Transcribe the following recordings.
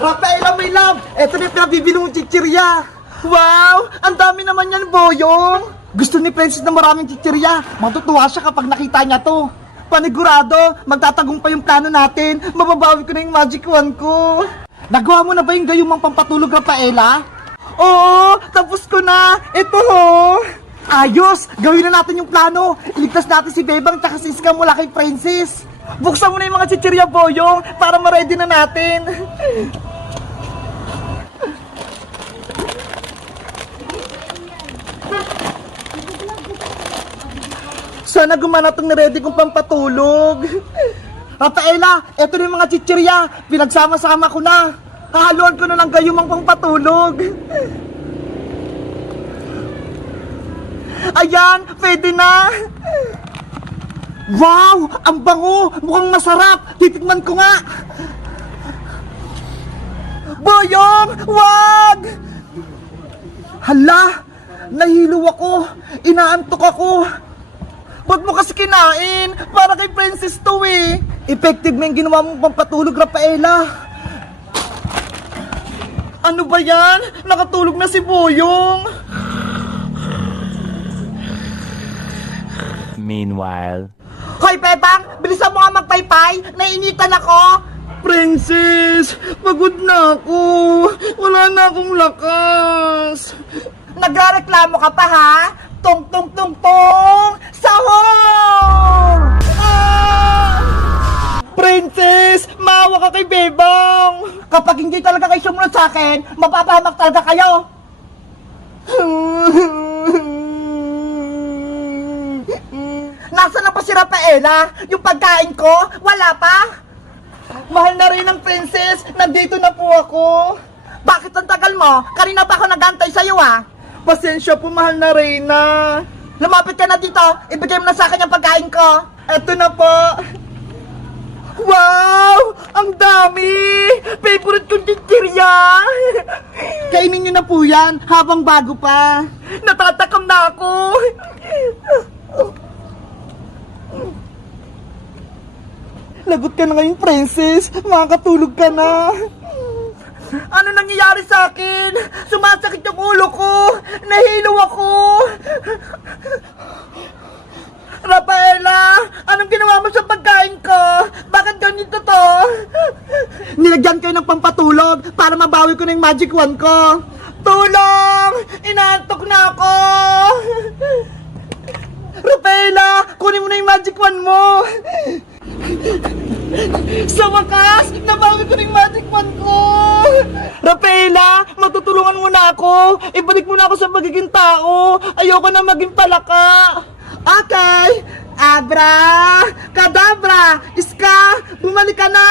Rafaela, my love! Eto na yung pinabibili mong chichirya! Wow! Ang dami naman yan, Boyong! Gusto ni Princess na maraming chichirya. Matutuwa siya kapag nakita niya to. Panigurado, magtatagumpay yung plano natin. Mababawi ko na yung magic wand ko. Nagawa mo na ba yung gayumang pampatulog, Rafaela? Oo, tapos ko na. Ito ho. Ayos! Gawin na natin yung plano. Iligtas natin si Bebang tsaka si Iska mula kay Princess. Buksan mo na yung mga chichirya, Boyong, para ma-ready na natin. Sana gumana itong na-ready kong pampatulog. Rafaela, eto na yung mga chichirya. Pinagsama-sama ko na. Hahaluan ko na ng gayumang pampatulog. Ayan, pwede na. Wow, ang bango. Mukhang masarap. Titikman ko nga. Boyong, wag! Hala, nahilo ako. Inaantok ako. Ba't mo kasi kinain? Para kay Princess to eh. Effective na yung ginawa mong pampatulog, Rafaela. Ano ba yan? Nakatulog na si Boyong. Meanwhile... Hoy, Bebang! Bilisan mo nga magpaypay! Nainitan ako! Princess! Pagod na ako! Wala na akong lakas! Nagreklamo ka pa, ha? Tong tong tong tong! Sahur! Ah! Princess! Maawa ka kay Bebang! Kapag hindi talaga kayo sumunod sa akin, mapapahamak talaga kayo! Nasaan na pa si Rafaela? Yung pagkain ko? Wala pa? Mahal na rin ng Princess! Nandito na po ako! Bakit ang tagal mo? Kanina pa ako nagantay sa'yo ah! Pasensya po, mahal na Reyna. Lumapit ka na dito. Ibigay mo na sa akin yung pagkain ko. Eto na po. Wow! Ang dami! Favorite kong chichirya! Kainin nyo na po yan habang bago pa. Natatakam na ako. Lagot ka na ngayon, Princess. Makakatulog ka na. Ano nangyayari sa akin? Sumasakit yung ulo ko! Nahilo ako! Rafaela! Anong ginawa mo sa pagkain ko? Bakit ganito to? Nilagyan kayo ng pampatulog para mabawi ko na yung magic wand ko. Tulong! Inaantok na ako! Rafaela! Kunin mo na yung magic wand mo! Sa wakas, nabawi ko ng magic wand ko! Rafaela, matutulungan mo na ako! Ibalik mo na ako sa magiging tao! Ayoko na maging palaka! Okay! Abra! Kadabra! Iska! Bumalik ka na!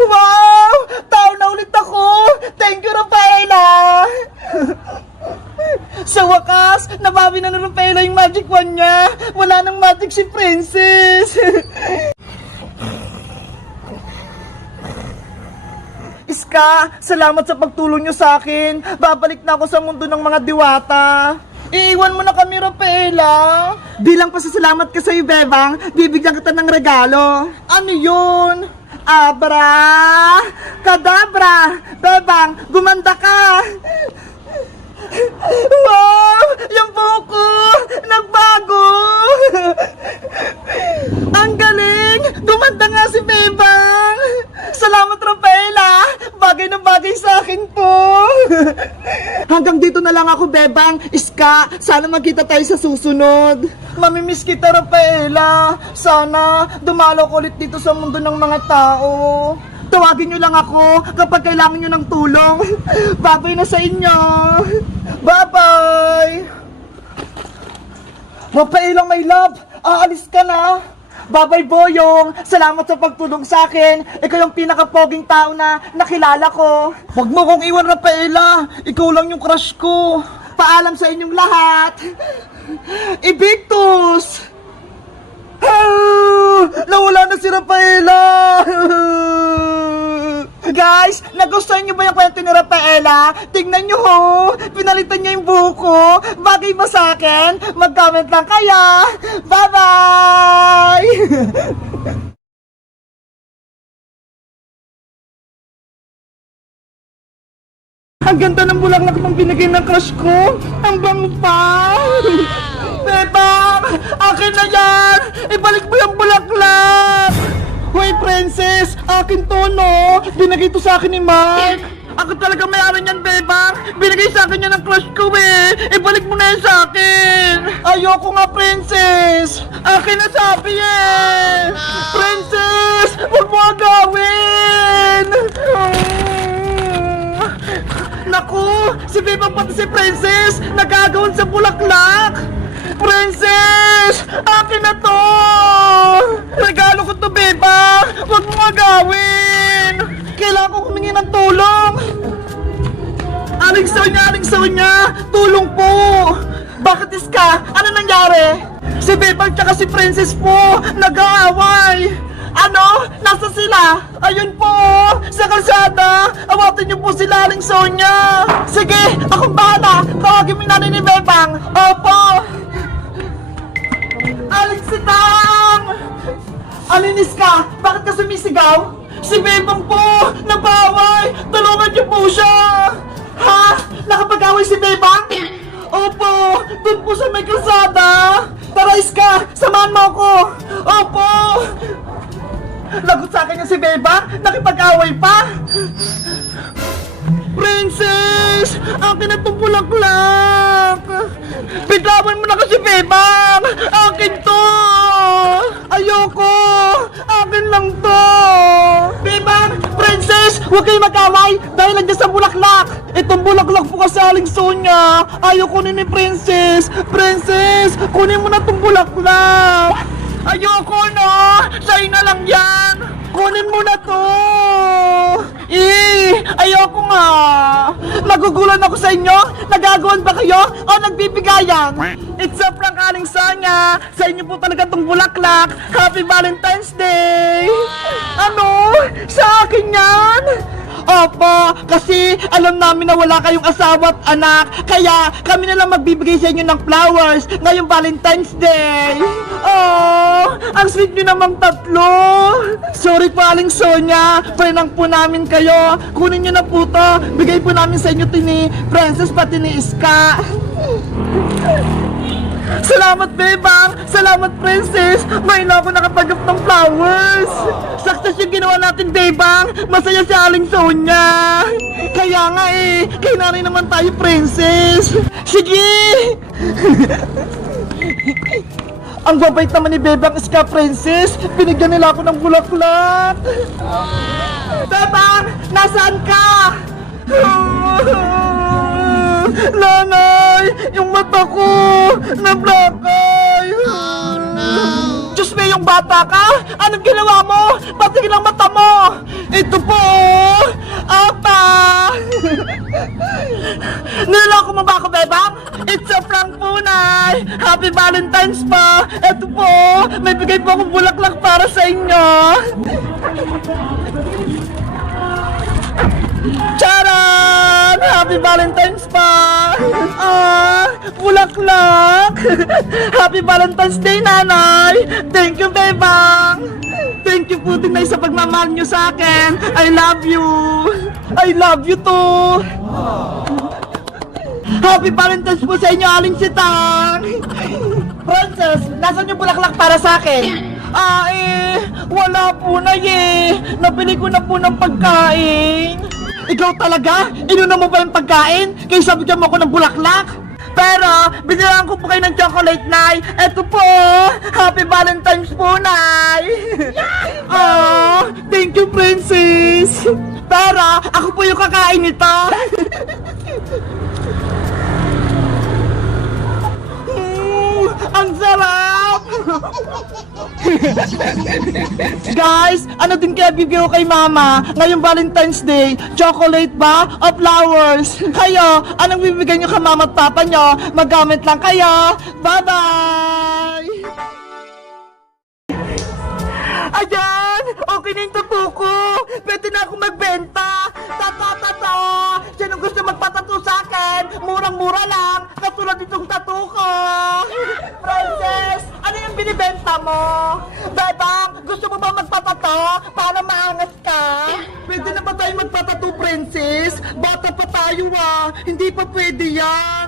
Wow! Tao na ulit ako! Thank you, Rafaela! Sa wakas, nabawi na Rafaela yung magic wand niya! Wala nang magic si Princess! Iska, salamat sa pagtulong niyo sa akin. Babalik na ako sa mundo ng mga diwata. Iiwan mo na kami, Rafaela. Bilang pasasalamat ka sa'yo, Bebang, bibigyan kita ng regalo. Ano yun? Abra! Kadabra! Bebang, gumanda ka! Wow! Yung buko! Nagbago! Ang galing! Gumanda nga si Bebang! Salamat, Rafaela! Bagay na bagay sa akin po! Hanggang dito na lang ako, Bebang. Iska, sana magkita tayo sa susunod. Mamimiss kita, Rafaela. Sana dumalaw ko ulit dito sa mundo ng mga tao. Tawagin nyo lang ako kapag kailangan nyo ng tulong. Babay na sa inyo. Bye-bye. Rafaela, my love. Aalis ka na. Bye-bye, Boyong. Salamat sa pagtulong sa akin. Ikaw yung pinaka-poging tao na nakilala ko. Huwag mo kong iwan, Rafaela. Ikaw lang yung crush ko. Paalam sa inyong lahat. Evictus! Nawala na si Rafaela! Guys, nagustuhan nyo ba yung kwento ni Rafaela? Tingnan nyo ho! Pinalitan niya yung buko! Bagay ba sa akin? Mag-comment lang kayo! Bye-bye! Ang ganda ng bulaklak ng binigay ng crush ko. Ang bango pa. Bebang, akin na yan. Ibalik mo yung bulaklak. Hoy, princess, akin to, no? Binigay to sa akin ni Mark. Ako talaga may-ari niyan, Bebang. Binigay sa akin yan ng crush ko, eh. Ibalik mo na yan sa akin. Ayoko nga, princess. Akin na sabi, eh. Princess, huwag mo agawin. Naku, si Bebang pati si princess nagagawan sa bulaklak. Princess, akin na to. Regalo ko to, Bebang. Huwag mo agawin. Kailangan ko humingi ng tulong. Aling Sonia, tulong po. Bakit, Iska? Ano nangyari? Si Bebang tsaka si Princess po nag-aaway. Ano? Nasa sila? Ayun po, sa kalsada. Awatin niyo po sila, Aling Sonia. Sige, akong bahala. Tawagin mo yung nanay ni Bebang. Opo. Aling Sitang! Alinis ka? Bakit ka sumisigaw? Si Bebang po! Nabaway! Tulungan niyo po siya! Ha? Nakapag-away si Bebang? Opo! Doon po sa may kalsada! Tara, Iska! Samahan mo ako! Opo! Lagot sa akin yung si Bebang! Nakipag-away pa! Princess! Akin na itong bulaklak! Bitawan mo na kasi, Bebang! Akin to! Ayoko! Akin lang to! Bebang! Princess! Huwag kayo mag-away dahil nandiyan sa bulaklak! Itong bulaklak po kasi, Aling Sonia! Ayaw kunin ni Princess! Princess! Kunin mo na itong bulaklak! Ayoko na! Sa'yo na lang yan! Kunin mo na to! Ayoko nga! Nagugulan ako sa inyo? Nagagawan ba kayo? O nagbibigayan? It's a prank, Aling Sonia! Sa inyo po talaga tong bulaklak! Happy Valentine's Day! Ano? Sa akin yan? Opo, kasi alam namin na wala kayong asawa at anak, kaya kami na lang magbibigay sa inyo ng flowers ngayong Valentine's Day. Oh, ang sweet nyo namang tatlo. Sorry po, Aling Sonia, prank po namin kayo. Kunin nyo na po to, bigay po namin sa inyo ni Princess pati ni Iska. Salamat, Bebang! Salamat, Princess! Ngayon na ako nakapagap ng flowers! Success yung ginawa natin, Bebang! Masaya si Aling Sonia! Kaya nga eh, kaya na rin naman tayo, Princess! Sige! Ang babait naman ni Bebang, Iska, Princess! Binigyan nila ako ng bulaklak! Bebang! Nasaan ka? Nanay! Yung mata ko! Na-black eye! Oh, no! Diyos me, yung bata ka? Anong ginawa mo? Patingin ang mata mo! Ito po! Apa! Niloloko mo ba ako, Bebang? It's a prank po, Nay! Happy Valentine's pa! Ito po! May bigay po akong bulaklak para sa inyo! Charan! Happy Valentine's pa! Bulaklak! Happy Valentine's Day, Nanay! Thank you, Bebang! Thank you po din, Nay, sa pagmamahal nyo sa akin! I love you! I love you too! Happy Valentine's po sa inyo, Aling Sitang! Princess, nasan yung bulaklak para sa akin? Wala po, Nay, eh! Nabili ko na po ng pagkain! Ikaw talaga? Inuna mo ba yung pagkain? Kaya sabigyan mo ako ng bulaklak? Pero, binilang ko po kayo ng chocolate, Nay. Eto po! Happy Valentine's po, Nay! Oh, thank you, Princess! Pero, ako po yung kakain nito! Ang sarap! Guys, ano din kaya bibigyan ko kay Mama ngayong Valentine's Day? Chocolate ba o flowers? Kayo, anong bibigyan nyo kay Mama at Papa nyo? Magamit lang kayo. Bye-bye! Ayan! Okay na yung tattoo ko! Pwede na ako magbenta! Tato! Sinong gusto magpatato sa akin? Murang-mura lang! Katulad itong tattoo ko! Princess! Ano yung binibenta mo? Bebang! Gusto mo ba magpatato? Para maangas ka? Pwede na ba tayo magpatattoo, princess. Bata pa tayo hindi pa pwede yan.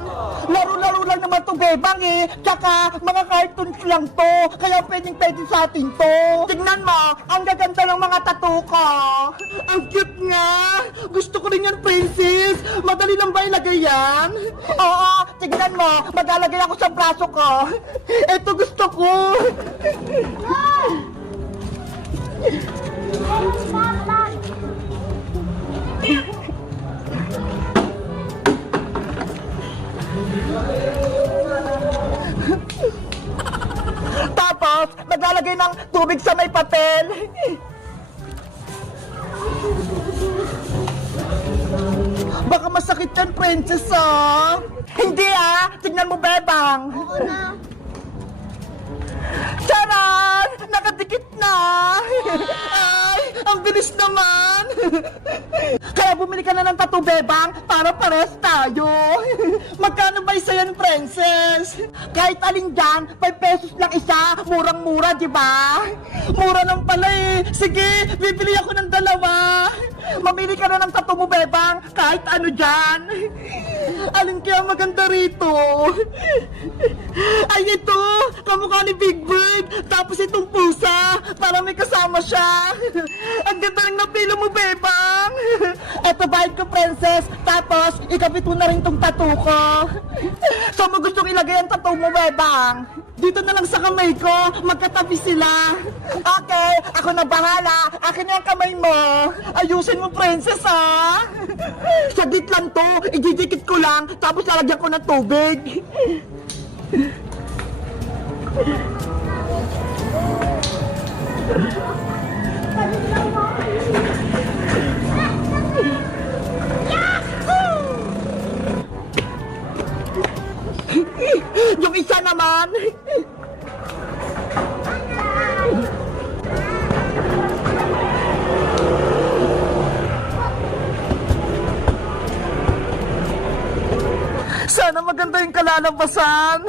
Laro-laro lang naman to, bebang Tsaka mga cartoons lang to, kaya pwede sa atin to. Tignan mo, ang gaganda ng mga tattoo ko. Ang cute nga. Gusto ko rin yan, princess. Madali lang ba ilagay yan? Oo, tignan mo, maglalagay ako sa braso ko. Ito gusto ko. Tapos, maglalagay ng tubig sa may papel. Baka masakit yan, princess, Hindi, Tignan mo, bebang. Oo na. Charan! Nakadikit na! Ay, ang bilis naman! Kaya bumili ka na ng tattoo, bebang, para pares tayo. Magkano ba isa yan, princess? Kahit alin dyan, 5 pesos lang isa. Murang-mura, di ba? Mura lang pala Sige, bibili ako ng 2. Mamili ka na ng tattoo mo, bebang, kahit ano dyan. Alin kaya maganda rito? Ay, ito! Kamukha ni Big Bird! Tapos itong pusa! Para may kasama siya! Ang ganda ng napilo mo, bebang! Eto, bayad ko, princess! Tapos, ikabit mo na rin tong tattoo ko! So, mo gustong ilagay ang tattoo mo, bebang? Dito na lang sa kamay ko! Magkatabi sila! Okay, ako na bahala! Akin na yung kamay mo! Ayusin mo, princess, Saglit lang to! Ididikit ko lang! Tapos lalagyan ko ng tubig! Yung isa naman. Sana maganda yung kalalabasan.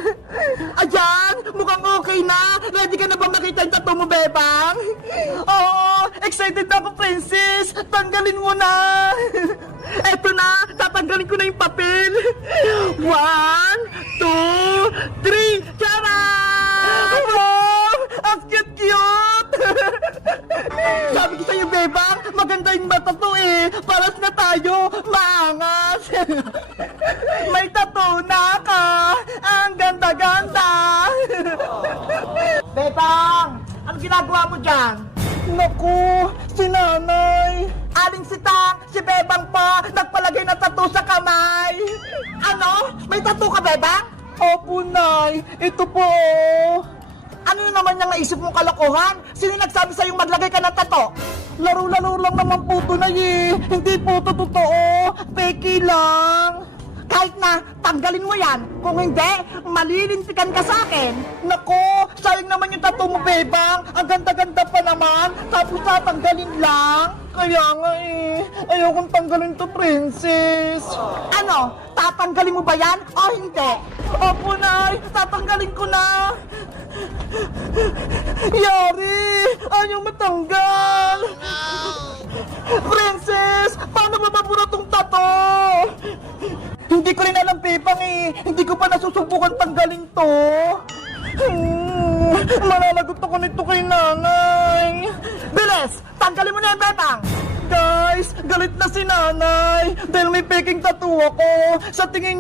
Ayan, mukhang okay na. Ready ka na ba makita yung tattoo mo, bebang? Oo, excited na ako, princess. Tanggalin mo na. Eto na, tatanggalin ko na yung papel. 1, 2, 3, charan! Wow, ang cute-cute. Sabi ko sa'yo, bebang, maganda yung mata to Paras na tayo, maangas. May tattoo na ka. Ang ganda-ganda. Bebang, ano ginagawa mo dyan? Naku, si nanay. Aling si Tang, si Bebang pa, nagpalagay ng tattoo sa kamay. Ano? May tattoo ka, Bebang? Opo, nay. Ito po. Ano naman yung naisip mong kalokohan? Sino nagsabi sa'yong maglagay ka ng tattoo? Laro-laro lang naman po ito, nay. Hindi po ito totoo. Peke lang. Kahit na, tanggalin mo yan. Kung hindi, malilintikan ka sa akin. Nako, sayang naman yung tattoo mo, bebang. Ang ganda-ganda pa naman. Tapos tatanggalin lang. Kaya nga ayokong tanggalin to, princess. Ano, tatanggalin mo ba yan o hindi? Opo, nay, tatanggalin ko na. Yari, ayaw matanggal. Princess, paano mababura tong tattoo? Hindi ko rin alam, Pepang Hindi ko pa nasusubukan tanggalin to. Malalagot ako nito kay nanay. Bilis! Tanggalin mo na yan, Pepang! Guys, galit na si nanay dahil may peking tattoo ako. Sa tingin